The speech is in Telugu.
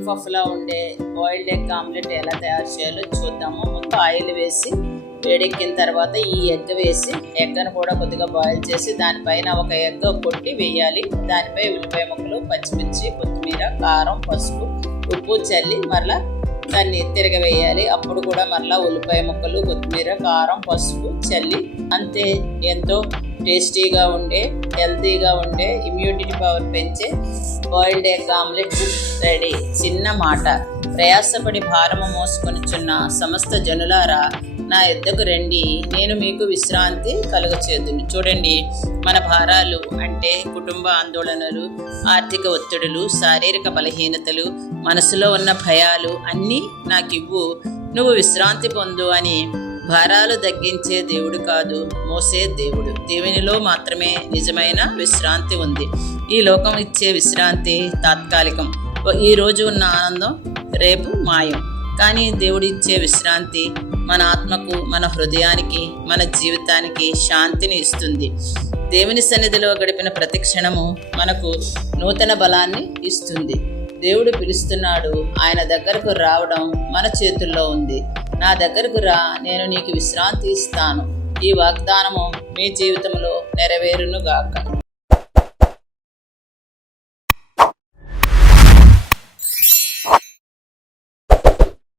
ఎగ్ పఫ్లా ఉండే బాయిల్డ్ ఎగ్ ఆమ్లెట్ ఎలా తయారు చేయాలో చూద్దాము. ముందు ఆయిల్ వేసి వేడెక్కిన తర్వాత ఈ ఎగ్ వేసి ఎగ్ను కూడా కొద్దిగా బాయిల్ చేసి దానిపైన ఒక ఎగ్ కొట్టి వేయాలి. దానిపై ఉల్లిపాయ ముక్కలు, పచ్చిమిర్చి, కొత్తిమీర, కారం, పసుపు, ఉప్పు చల్లి మరలా దాన్ని తిరగవేయాలి. అప్పుడు కూడా మరలా ఉల్లిపాయ ముక్కలు, కొత్తిమీర, కారం, పసుపు చల్లి అంతే. ఎంతో టేస్టీగా ఉండే, హెల్తీగా ఉండే, ఇమ్యూనిటీ పవర్ పెంచే బాయిల్డ్ ఎగ్ ఆమ్లెట్ రెడీ. చిన్న మాట, ప్రయాసపడి భారము మోసుకొనిచున్న సమస్త జనులారా నా యొద్దకు రండి, నేను మీకు విశ్రాంతి కలుగచేదును. చూడండి, మన భారాలు అంటే కుటుంబ ఆందోళనలు, ఆర్థిక ఒత్తిడులు, శారీరక బలహీనతలు, మనసులో ఉన్న భయాలు అన్నీ నాకివ్వు, నువ్వు విశ్రాంతి పొందు అని భారాలు తగ్గించే దేవుడు కాదు, మోసే దేవుడు. దేవునిలో మాత్రమే నిజమైన విశ్రాంతి ఉంది. ఈ లోకం ఇచ్చే విశ్రాంతి తాత్కాలికం. ఈరోజు ఉన్న ఆనందం రేపు మాయం. కానీ దేవుడిచ్చే విశ్రాంతి మన ఆత్మకు, మన హృదయానికి, మన జీవితానికి శాంతిని ఇస్తుంది. దేవుని సన్నిధిలో గడిపిన ప్రతి క్షణము మనకు నూతన బలాన్ని ఇస్తుంది. దేవుడు పిలుస్తున్నాడు. ఆయన దగ్గరకు రావడం మన చేతుల్లో ఉంది. నా దగ్గరకు రా, నేను నీకు విశ్రాంతి ఇస్తాను. ఈ వాగ్దానము మీ జీవితంలో నెరవేరునుగాక.